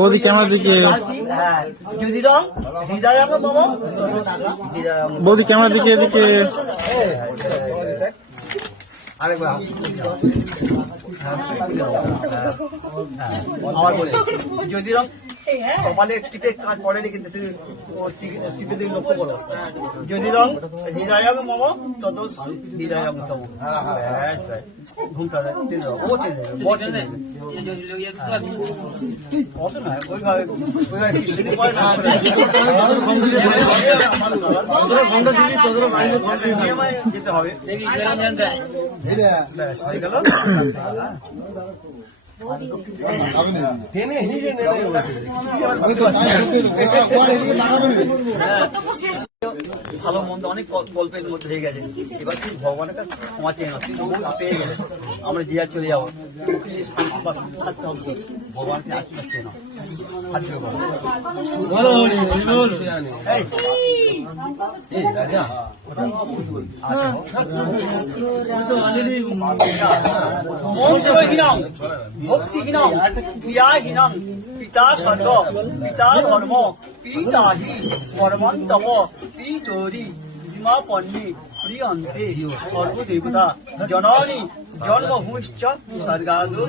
বৌদি ক্যামেরার দিকে, হ্যাঁ যদি রং হৃদয় মম বৌদি ক্যামেরার দিকে, এদিকে আরেকবার আমার বলে যদি রং কপালে টিপে কাজ পড়েনি কিন্তু তুমি টিপে দিয়ে লক্ষ্য করো যদি রং হৃদয় মম তত হৃদয় তম ঘুমটা ও কত না ওইভাবে যেতে হবে ভালো মন্দ অনেক গল্পের মধ্যে হয়ে গেছে, এবার তুই ভগবানের কাছে ক্ষমা চেয়ে না, তুই পেয়ে গেলে আমরা জিয়া চলে যাবো, ভগবানকে আশীর্বাদ চেয়ে না। ভক্তিহীনং ক্রিয়াহীনং পিতা স্বর্গ পিতা ধর্ম পিতা হি পরমন্তপ পিতরি ধীমা পন্নী প্রিয়ন্তে সর্বদেবতা জননী জন্মভূমিশ্চ স্বর্গাদো